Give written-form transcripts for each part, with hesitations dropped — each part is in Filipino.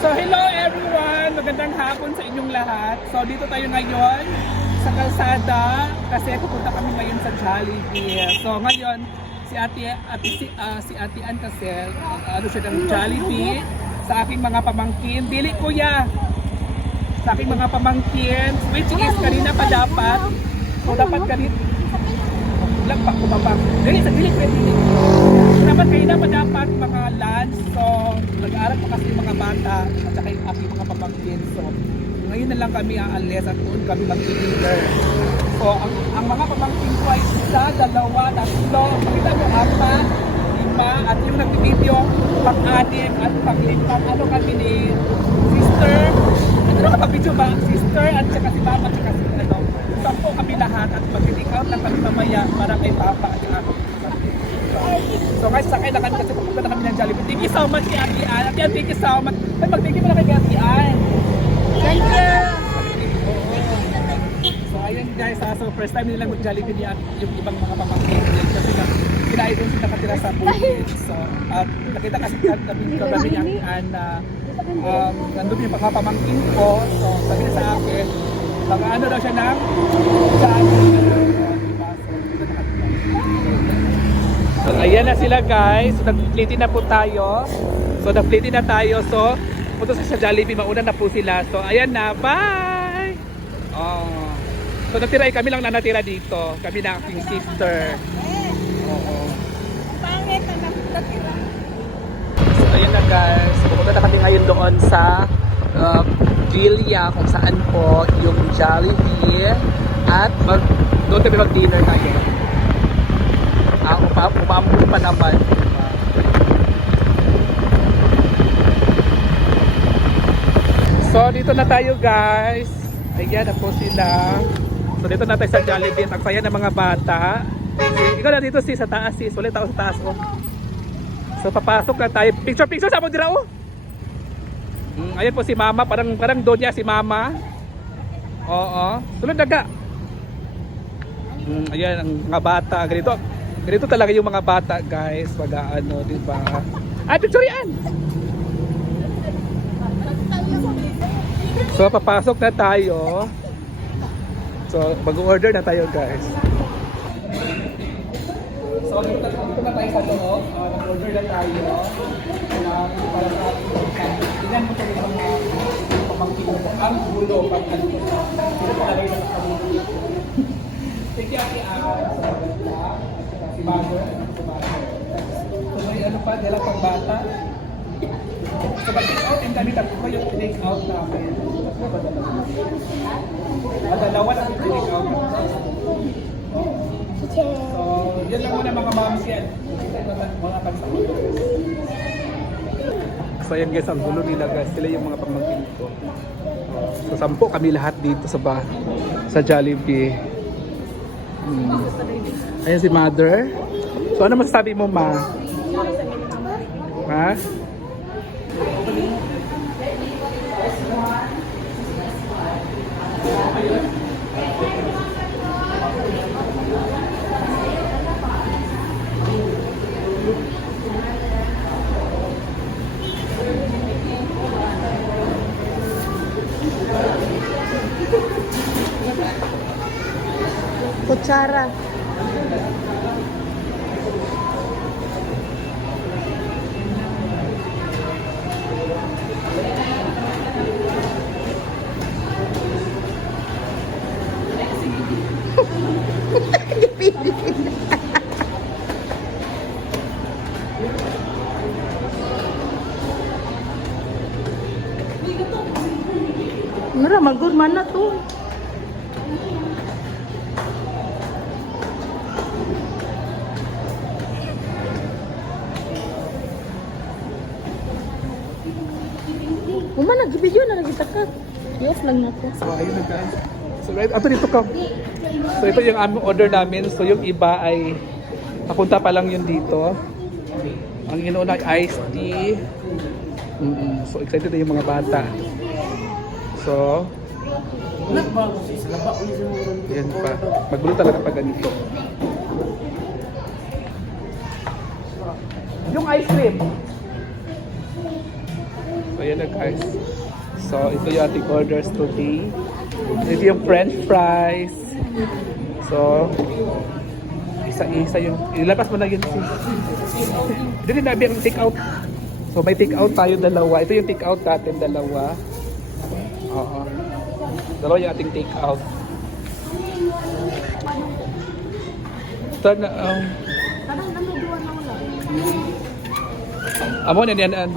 So hello everyone! Magandang hapon sa inyong lahat. So dito tayo ngayon sa kalsada kasi pupunta kami ngayon sa Jollibee. So ngayon si Ate Ann kasi ano siya ng Jollibee sa aking mga pamangkin. Dili kuya! Sa aking mga pamangkin, which is kanina pa dapat. So dapat kanina lang pa kumabang. Dili sa dili pwede. Dapat kanina pa dapat mga lunch. So nag-aaral pa kasi yung mga bata at saka yung aking mga pamangkin. So ngayon na lang kami aalis at doon kami mag-dinner. So ang mga pamangkin ko ay isa, dalawa, tatlo. Makita mo, apat, lima, at yung nag-video pang-anim at pang-limang. Ano kami ni sister? Ano ka pag-video ba? Sister at saka si mama at saka si ano. Sampo kami lahat at mag-take out lang kami mamaya para kay papa at saka so guys, sakay na kami kasi pupunta na kami ng Jollibee. Thank you so much kay Ate Ann. Ate Ann, thank you so much. Ay, mag-thank you pala kay Ate Ann. Thank you! So ayun guys, so first time nilang mag-Jollibee niya yung ibang mga pamangkin. Kasi kinain doon sila nakatira sa bukid. So, at nakita kasi kami ni Ate Ann na nandun yung mga pamangkin ko. So sabi niya sa akin, baka ano daw siya ng Jollibee. So, ayan na sila guys. So, nag-plate na po tayo. So, nag-plate na tayo. So, punta sa Jollibee. Mauna na po sila. So, ayan na. Bye! Oh. So, natira kami lang na natira dito. Kami na aking sister. Oo. Pangit na natira. So, ayan na guys. So, pupunta na kami ngayon doon sa Villa kung saan po yung Jollibee. At doon kami mag-dinner tayo. Umampo pa naman. So dito na tayo guys. Ayan na po sila. So dito na tayo sa Jollibee. Ang saya ng mga bata. Ikaw na dito sa taas sis. Ulit ako sa taas oh. So papasok na tayo. Picture sa mo dira oh. Ayan po si mama. Parang doon niya si mama. Oo. Tulad daga. Ayan ang mga bata. Ganito talaga yung mga bata guys, pag ano, di ba? Ay, picture yan! So, papasok na tayo. So, mag-order na tayo guys. So, dito na tayo sa loob. Mag-order na tayo. Para sa ilan mo tayo mga pamangkin mo. Ang gulo pag ano. Dito pa tayo sa pamangkin. Thank you, Ate Ann. Si Mother. So may ano pa, dala pang bata. So pag-take out, yung kami tatlo yung take out namin. Tatlo ba dalawa? Dalawa na yung take out. So yan lang muna mga moms yan. Mga pagsakas. So yan guys, ang gulo nila guys. Sila yung mga pamangkin ko. So 10 kami lahat dito sa Jollibee. Ayan si Mother. So ano masasabi mo ma? Ha? Kutsara. Mara, magod man na to. Uma nag-video na lagi takat. Yes lang na to. So ayun na guys. So right, ato dito ka. So ito yung aming order namin. So yung iba ay papunta pa lang yun dito. Ang inuuna ay iced tea. So excited na yung mga bata. So yan pa. Magulo talaga pag ganito. Yung ice cream. So ayan na guys. So, ito yung ating orders today. Ito yung french fries. So, isa-isa yung, ilabas mo na yun. Dito na ang take out. So, may take out tayo dalawa. Ito yung take out natin, dalawa. Oo. Dalawa yung ating take out. Ito na, amo na yan.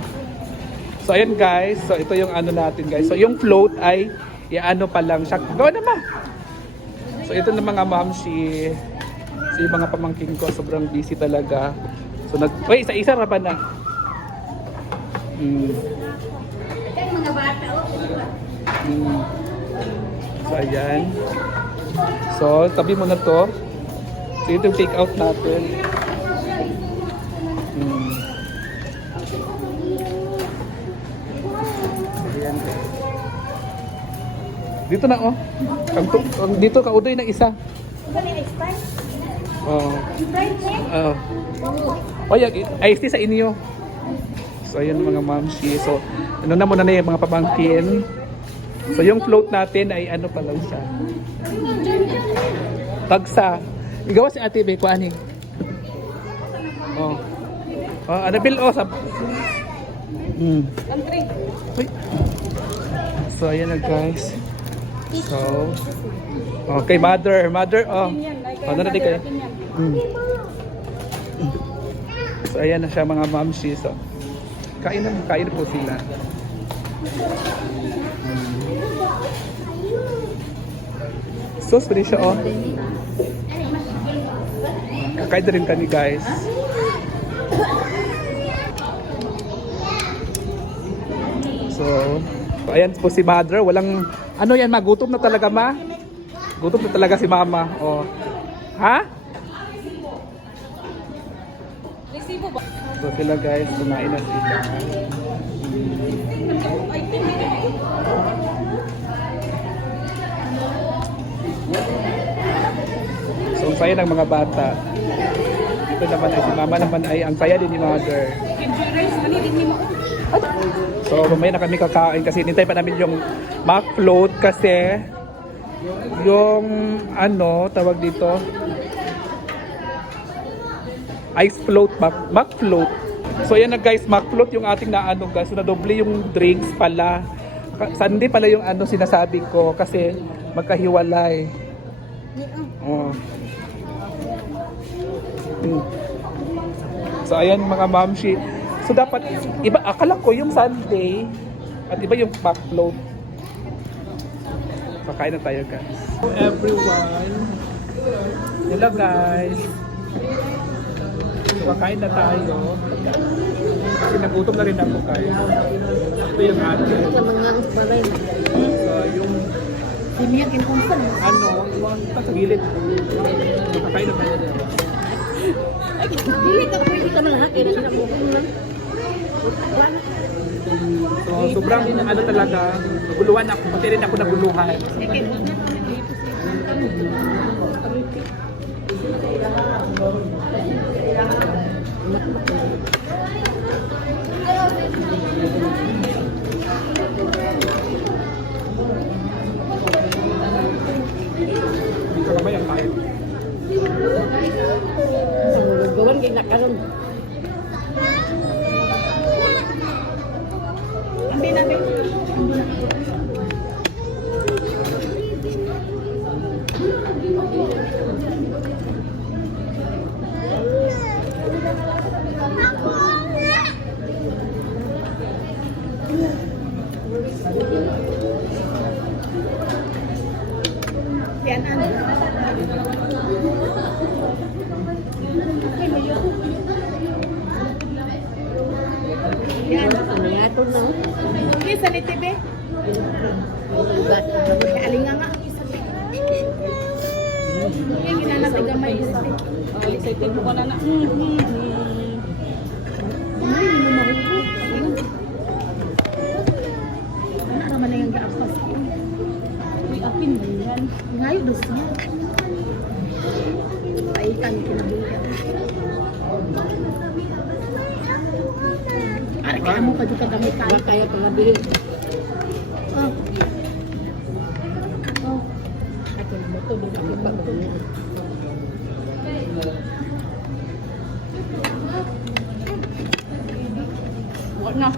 So, ayan guys. So, ito yung ano natin guys. So, yung float ay, ano pa lang siya. Gawa naman. So, ito na mga mamshi. So, yung mga pamangkin ko, sobrang busy talaga. So, isa-isa ra ba na? So, ayan. So, tabi mo na to. So, ito yung take out natin. Ayan. Dito na, oh. Dito, kaudoy na isa. Oh. Oh, yan. Ay, sa inyo. So, ayan mga mamshi. So, ano na muna na yung mga pamangkin. So, yung float natin ay ano pa lang siya. Tagsa. Igawa si Ate Beko, ani. Oh. Oh, Anabil, oh. Uy. So, ayan na guys. So, okay, mother, oh. Ano na di kayo? So, ayan na siya mga mamshi. So, kain po sila. So, pwede siya, oh. Kakain na rin kami, guys. So, ayan po si mother. Walang, ano yan, magutom na talaga, ma? Gutom na talaga si mama. Oh. Ha? So sila guys, kumain na sila. So ang saya ng mga bata. Dito naman ay si mama naman ay ang saya din ni mother. So mamaya na kami kakain kasi nintay pa namin yung mac float kasi yung ano tawag dito ice float, mac float. So yan na guys, mac float yung ating naano guys. So nadoble yung drinks pala. Sunday pala yung ano sinasabi ko kasi magkahiwalay. Oh. So ayan mga mamshi. So dapat iba, akala ko yung Sunday at iba yung mac float. Kakain na tayo guys. So everyone, hello guys. So kakain na tayo. Kasi nagutom na rin ako guys. Ito yung atin. So yung ano, yung sa gilid. So kakain na tayo. So sobrang ano talaga, naguluhan ako, pati rin ako naguluhan. Dito kamay ang tayo. Gawan kayo nakaroon. Hindi namin. Yan ano. Yan, ano na? Okay, sa nitibe. Alinga nga. Yung ginanatay gamay. Excited mo ka na na. Ay, hindi mo mahupo. Ano naman na yung gaapas ko? Uy, akin ba yan? Ngayon, dos niya. Paikan, kinabuyan. amo pa jud ka gamay kayo. Kaya pangabili. Oh. Oh. Ako mo to din ako pa ko. Wala na.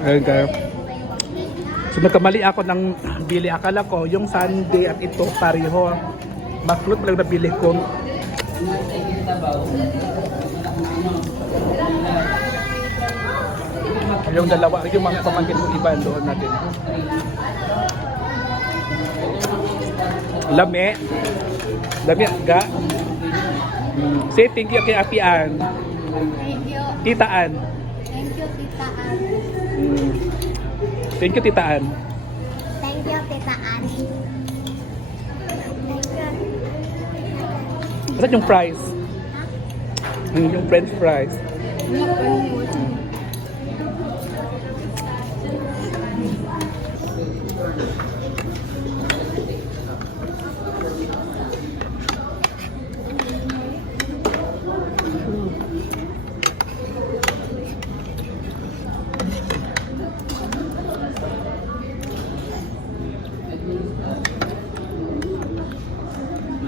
Ayun guys. So nagkamali ako ng bili. Akala ko yung sundae at ito pareho. Maklot lang nabili ko. Yung dalawa, yung mga pamangkin ko iba doon natin. Lami. Lami ga. Say thank you kay Apian. Thank you. Titaan. Thank you, Tita Ann. Thank you, Titaan. Thank you, Tita Ann. Thank you. Saan yung fries? Yung french fries.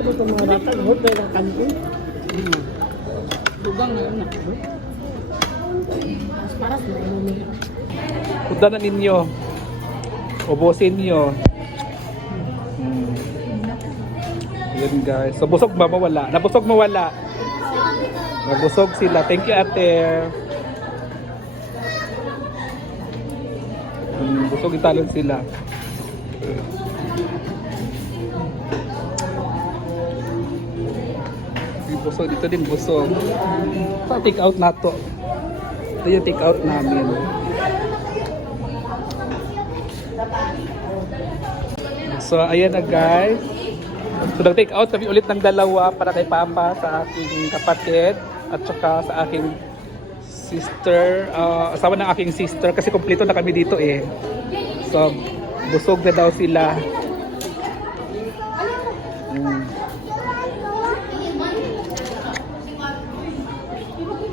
Ano ko mga bata, hot na lang kanto. Dugang na yun. Mas paras na yun. Punta na ninyo. Ubusin nyo. Yan guys. So busog ba mawala? Nabusog mawala. Nabusog sila. Thank you ate. Busog italon sila. Busog dito din busog. So take out na to. Ito yung take out namin. So ayan na guys. So nag-take out kami ulit ng dalawa para kay Papa sa aking kapatid at saka sa aking sister, asawa ng aking sister kasi kompleto na kami dito eh. So busog na daw sila.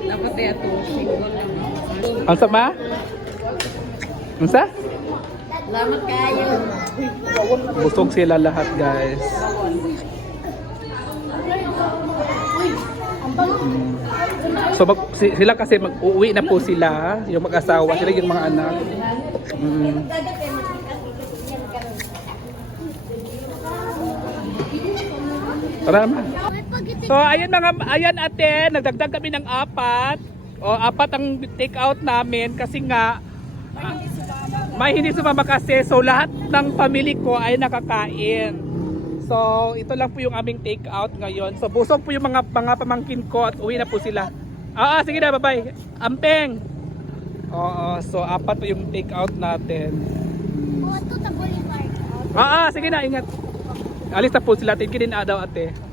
Dapat kaya ito, single lang. Ang sama? Ang sa? Salamat kayo. Busog sila lahat guys. So sila kasi mag-uwi na po sila, yung mag-asawa, sila yung mga anak. Tara naman. So ayan ate, nagdagdag kami ng 4. O 4 ang take out namin kasi nga may hindi sumama kasi, so lahat ng family ko ay nakakain. So ito lang po yung aming take out ngayon. So busog po yung mga pamangkin ko at uwi na po sila. Sige na, bye-bye. Ampeng. Oo, so 4 po yung take out natin. Sige na, ingat. Alis na po sila. Thank you din daw ate.